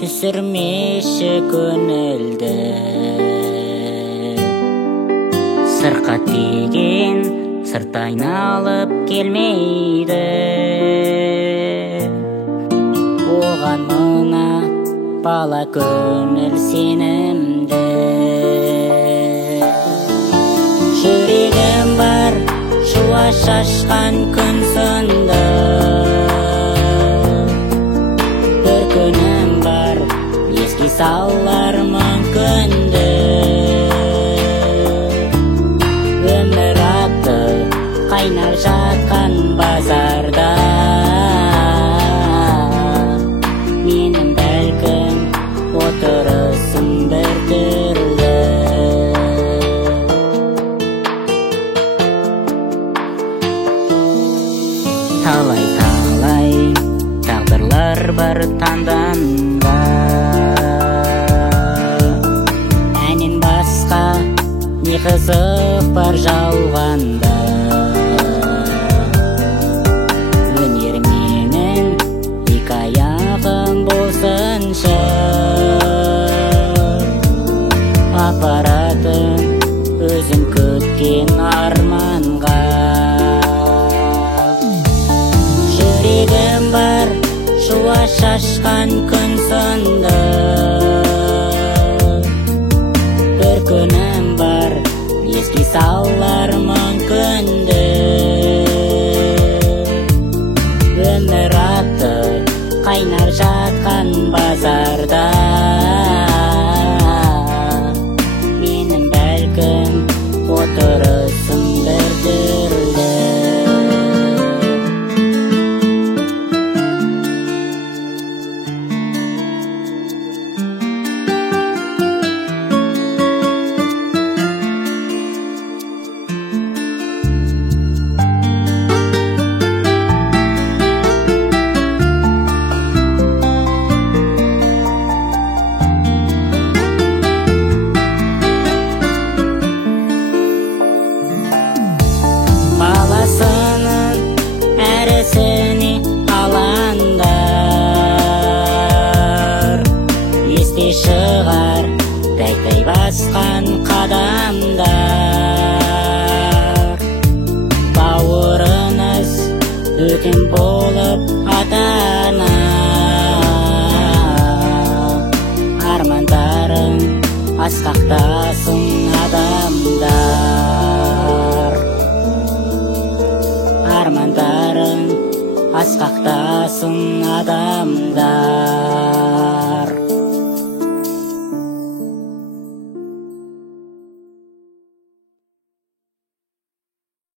түсірмеші көңілді. Сырқат деген сырт айналып келмейді, оған мына бала көңіл сенімді. Жүрегім бар жуа шашқан күн сынды, бір күнім бар еске салар мүмкінді. Өмір атты қайнар жатқан базарда, менің бәлкім отырысым бір түрлі. Талай-талай тағдырлар бар таңданған, әнен басқа не қызық бар жалғанда. Өнер менің екі аяғым болсыншы, апаратын өзің күткен арманға. Жүрегім бар жуа шашқан күн сынды, бір күнім бар еске салар мүмкінді. Өмір атты қайнар жатқан базарда, менің бәлкім отырысым бір түрлі. Баласының әрісіне алаңдар, есте шығар тәй-тәй басқан қадамдар. Бауырыңыз өтем болып ата-ана, армандарың асқақтасын адамдар. Армандарың асқақтасын адамдар.